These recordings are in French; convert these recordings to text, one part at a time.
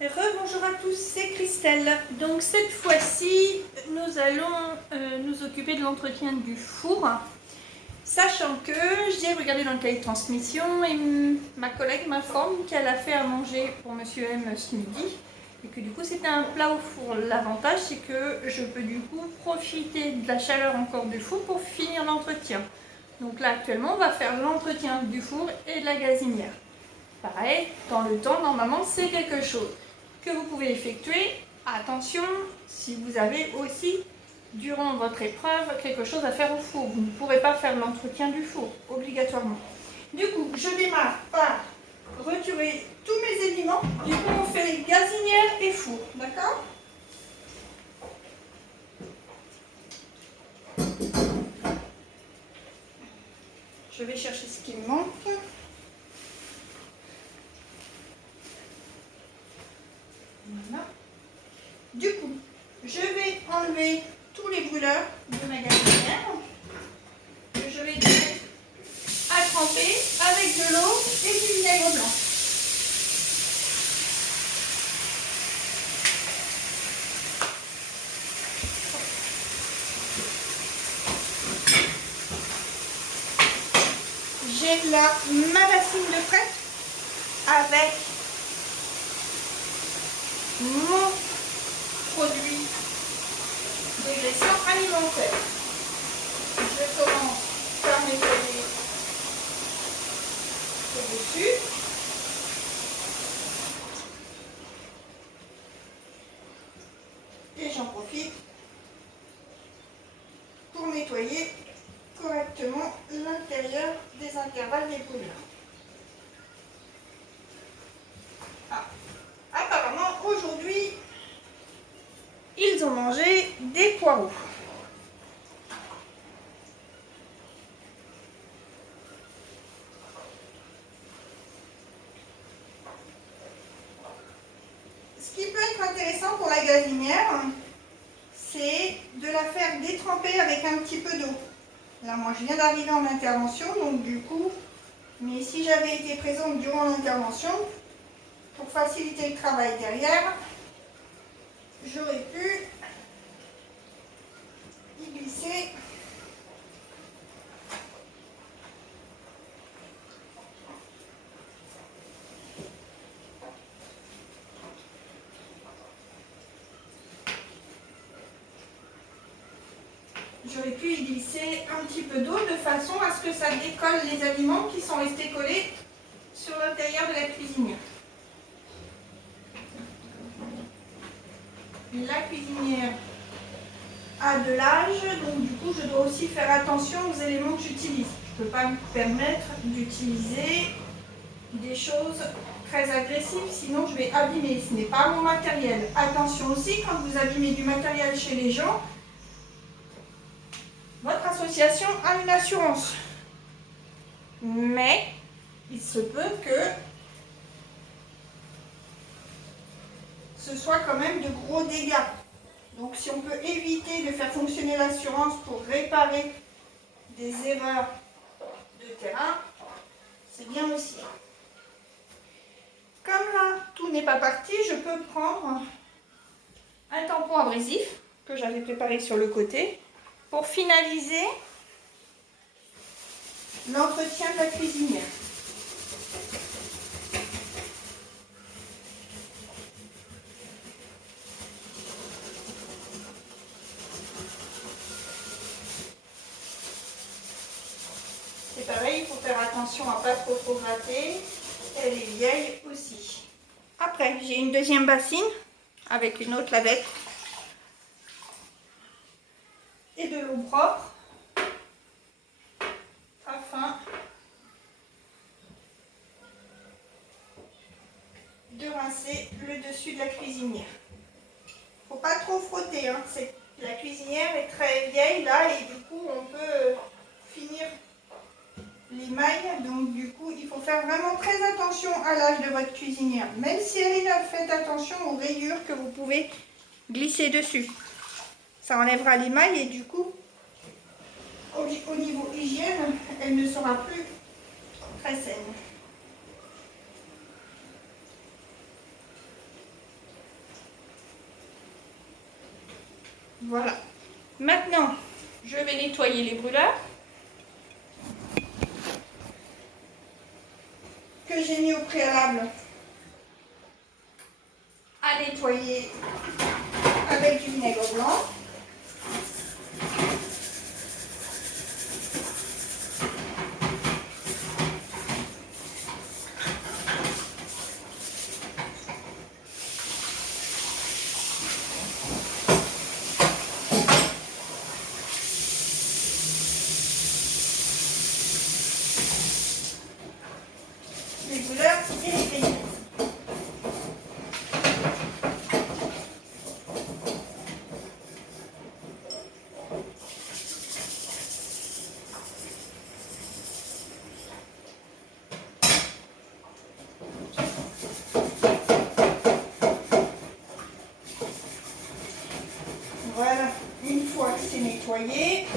Bonjour à tous, c'est Christelle. Donc cette fois-ci, nous allons nous occuper de l'entretien du four, sachant que j'ai regardé dans le cahier de transmission et ma collègue m'informe qu'elle a fait à manger pour Monsieur M ce midi et que du coup c'était un plat au four. L'avantage c'est que je peux du coup profiter de la chaleur encore du four pour finir l'entretien. Donc là actuellement on va faire l'entretien du four et de la gazinière. Pareil, dans le temps, normalement, c'est quelque chose que vous pouvez effectuer. Attention, si vous avez aussi, durant votre épreuve, quelque chose à faire au four. Vous ne pourrez pas faire l'entretien du four, obligatoirement. Du coup, je démarre par retirer tous mes éléments. Du coup, on fait gazinière et four, d'accord? Je vais chercher ce qui me manque. Voilà. Du coup, je vais enlever tous les brûleurs de ma gazinière que je vais mettre à tremper avec de l'eau et du vinaigre blanc. J'ai là ma bassine de prête avec mon produit dégraissant alimentaire. Je commence par nettoyer au-dessus. Et j'en profite pour nettoyer correctement l'intérieur des intervalles des brûleurs. Apparemment, aujourd'hui, ils ont mangé des poireaux. Ce qui peut être intéressant pour la gazinière, c'est de la faire détremper avec un petit peu d'eau. Là, moi, je viens d'arriver en intervention, donc du coup, mais si j'avais été présente durant l'intervention, pour faciliter le travail derrière, j'aurais pu y glisser un petit peu d'eau de façon à ce que ça décolle les aliments qui sont restés collés sur l'intérieur de la cuisinière. La cuisinière a de l'âge, donc du coup je dois aussi faire attention aux éléments que j'utilise. Je ne peux pas me permettre d'utiliser des choses très agressives, sinon je vais abîmer. Ce n'est pas mon matériel. Attention aussi, quand vous abîmez du matériel chez les gens, votre association a une assurance. Mais il se peut que ce soit quand même de gros dégâts. Donc si on peut éviter de faire fonctionner l'assurance pour réparer des erreurs de terrain, c'est bien aussi. Comme là, tout n'est pas parti, je peux prendre un tampon abrasif que j'avais préparé sur le côté pour finaliser l'entretien de la cuisinière. C'est pareil, il faut faire attention à ne pas trop gratter. Elle est vieille aussi. Après, j'ai une deuxième bassine avec une autre lavette et de l'eau propre afin de rincer le dessus de la cuisinière. Faut pas trop frotter, hein. La cuisinière est très vieille là et du coup on peut finir les mailles, donc du coup il faut faire vraiment très attention à l'âge de votre cuisinière. Même si elle est neuve, faites attention aux rayures que vous pouvez glisser dessus. Ça enlèvera les mailles et du coup au niveau hygiène, elle ne sera plus très saine. Voilà. Maintenant, je vais nettoyer les brûleurs que j'ai mis au préalable à nettoyer avec du vinaigre blanc. Les brûleurs et les grillades. Voilà, une fois que c'est nettoyé,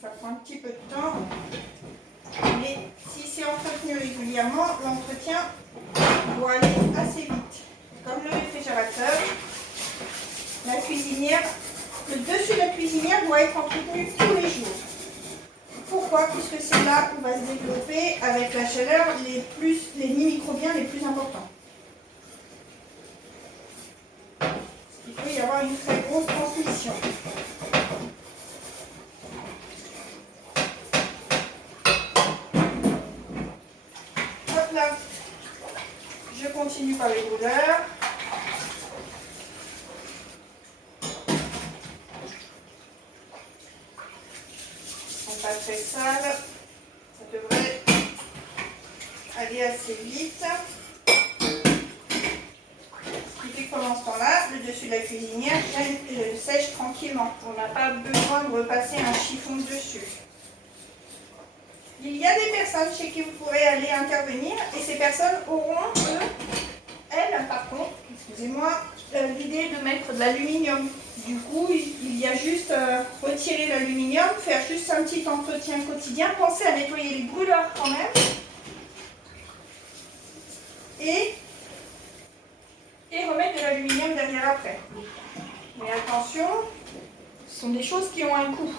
ça prend un petit peu de temps, mais si c'est entretenu régulièrement, l'entretien doit aller assez vite. Comme le réfrigérateur, la cuisinière, le dessus de la cuisinière doit être entretenu tous les jours. Pourquoi? Puisque c'est là où va se développer avec la chaleur les microbiens les plus importants. Il peut y avoir une très grosse transmission. Hop là, je continue par les brûleurs. Ils ne sont pas très sales, ça devrait aller assez vite. Ce qui fait que pendant ce temps-là, le dessus de la cuisinière sèche tranquillement. On n'a pas besoin de repasser un chiffon dessus. Il y a des personnes chez qui vous pourrez aller intervenir et ces personnes auront, elles, par contre, excusez-moi, l'idée de mettre de l'aluminium. Du coup, il y a juste retirer l'aluminium, faire juste un petit entretien quotidien. Pensez à nettoyer les brûleurs quand même. Et remettre de l'aluminium derrière après. Mais attention, ce sont des choses qui ont un coût.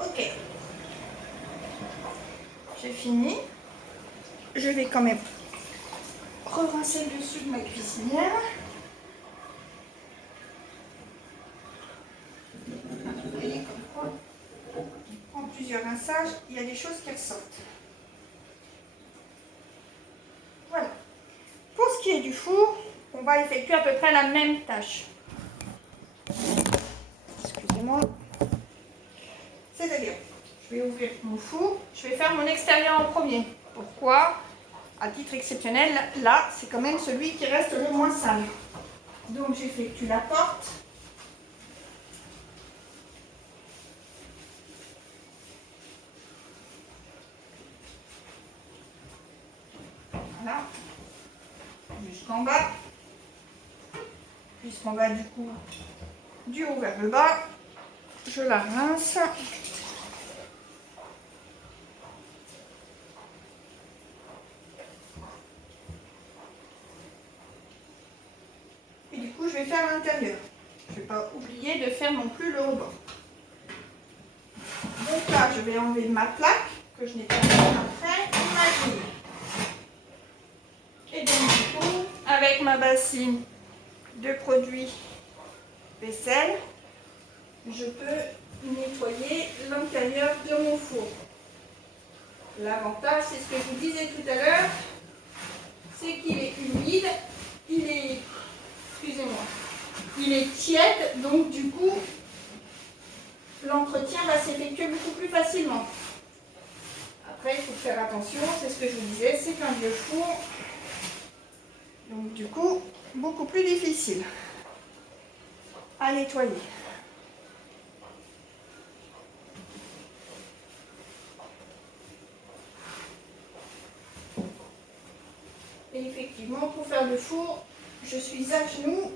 Ok. J'ai fini. Je vais quand même rincer le dessus de ma cuisinière. Vous voyez comme quoi, on prend plusieurs rinçages, il y a des choses qui ressortent. Voilà. Pour ce qui est du four, on va effectuer à peu près la même tâche. Excusez-moi. C'est-à-dire, je vais ouvrir mon four, je vais faire mon extérieur en premier. Pourquoi? À titre exceptionnel, là, c'est quand même celui qui reste le moins sale. Donc, j'effectue la porte. Voilà. Jusqu'en bas. Puisqu'on va du coup du haut vers le bas, je la rince. Et du coup, je vais faire l'intérieur. Je ne vais pas oublier de faire non plus le rebord. Donc là, je vais enlever ma plaque que je n'ai pas fait après, ma grille. Et donc du coup, avec ma bassine de produits vaisselle, je peux nettoyer l'intérieur de mon four. L'avantage, c'est ce que je vous disais tout à l'heure, c'est qu'il est humide, il est, excusez-moi, il est tiède, donc du coup, l'entretien va s'effectuer beaucoup plus facilement. Après, il faut faire attention, c'est ce que je vous disais, c'est qu'un vieux four, donc du coup, beaucoup plus difficile à nettoyer. Et effectivement, pour faire le four, je suis à genoux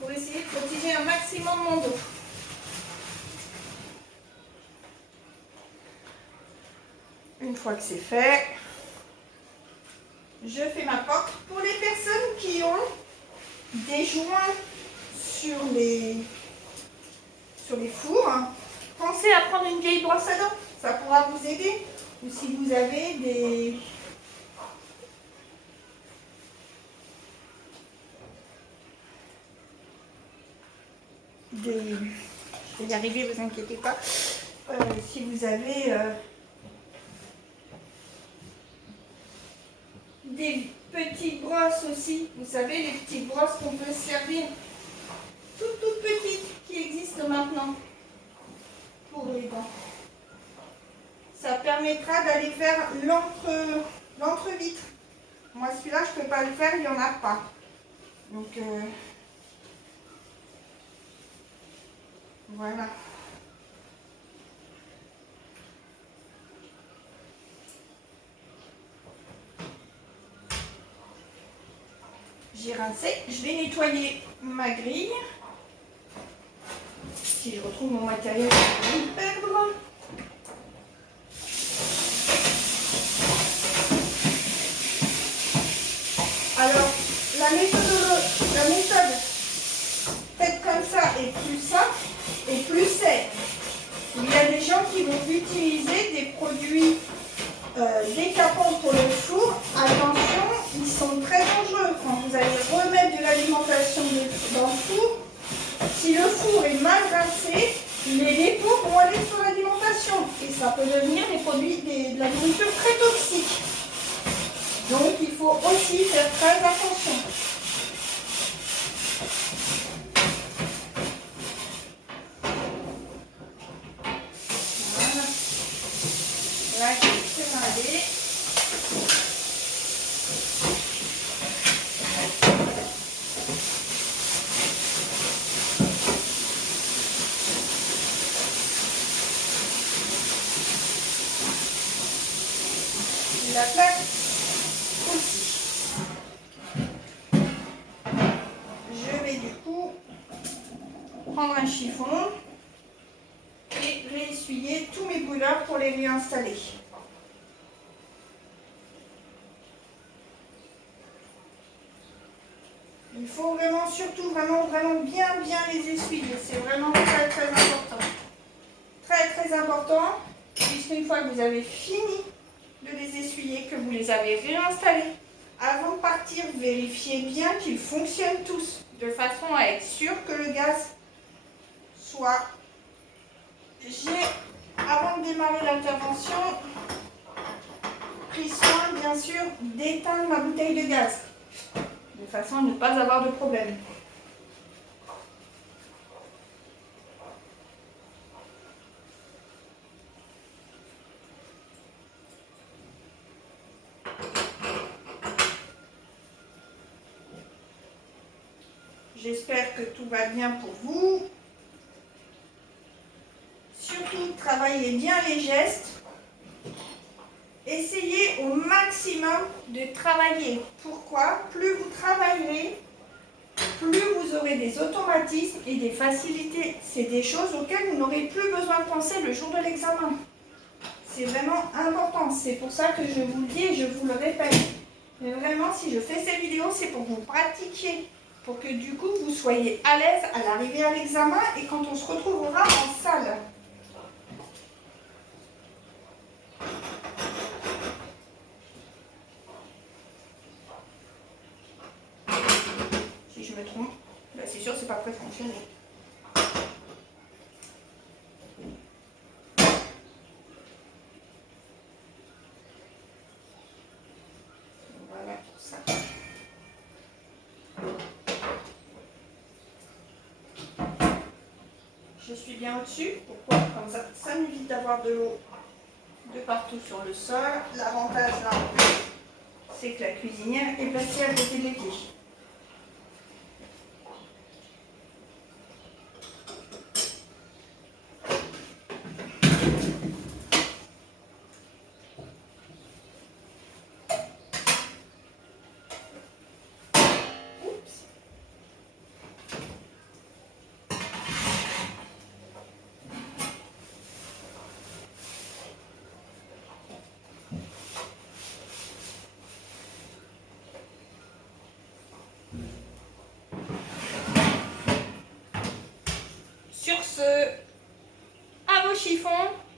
pour essayer de protéger un maximum mon dos. Une fois que c'est fait, je fais ma porte. Pour les personnes qui ont des joints sur les fours, pensez à prendre une vieille brosse à dents, ça pourra vous aider. Ou si vous avez je vais y arriver, vous inquiétez pas. Si vous avez des petites brosses aussi, vous savez, les petites brosses qu'on peut servir, toutes petites, qui existent maintenant pour les dents. Ça permettra d'aller faire l'entre-vitre. Moi, celui-là, je ne peux pas le faire, il n'y en a pas. Donc, voilà. J'ai rincé. Je vais nettoyer ma grille. Si je retrouve mon matériel, je vais le perdre. Alors, la méthode faite comme ça est plus simple et plus saine. Il y a des gens qui vont utiliser des produits décapants pour le four. Attention, ils sont très dangereux. Quand vous allez remettre de l'alimentation dans le four, si le four est mal rincé, les dépôts vont aller sur l'alimentation et ça peut devenir des produits, de la nourriture très toxique. Donc il faut aussi faire très attention. Voilà. Là, je vais trimballer. La plaque aussi. Je vais du coup prendre un chiffon et réessuyer tous mes brûleurs pour les réinstaller. Il faut vraiment, surtout vraiment bien les essuyer. C'est vraiment très important. Très important, puisqu'une fois que vous avez fini de les essuyer, que vous les avez réinstallés, avant de partir, vérifiez bien qu'ils fonctionnent tous, de façon à être sûr que le gaz soit... J'ai, avant de démarrer l'intervention, pris soin, bien sûr, d'éteindre ma bouteille de gaz, de façon à ne pas avoir de problème. J'espère que tout va bien pour vous. Surtout, travaillez bien les gestes. Essayez au maximum de travailler. Pourquoi? Plus vous travaillerez, plus vous aurez des automatismes et des facilités. C'est des choses auxquelles vous n'aurez plus besoin de penser le jour de l'examen. C'est vraiment important. C'est pour ça que je vous le dis et je vous le répète. Mais vraiment, si je fais ces vidéos, c'est pour vous pratiquer. Pour que du coup, vous soyez à l'aise à l'arrivée à l'examen et quand on se retrouvera en salle. Si je me trompe, ben c'est sûr, c'est pas prêt de fonctionner. Voilà pour ça. Je suis bien au-dessus. Pourquoi? Comme ça m'évite d'avoir de l'eau de partout sur le sol. L'avantage là, c'est que la cuisinière est placée à côté de l'évier. chiffon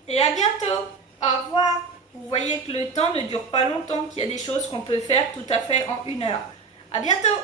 et à bientôt. Au revoir. Vous voyez que le temps ne dure pas longtemps, qu'il y a des choses qu'on peut faire tout à fait en 1 heure. À bientôt.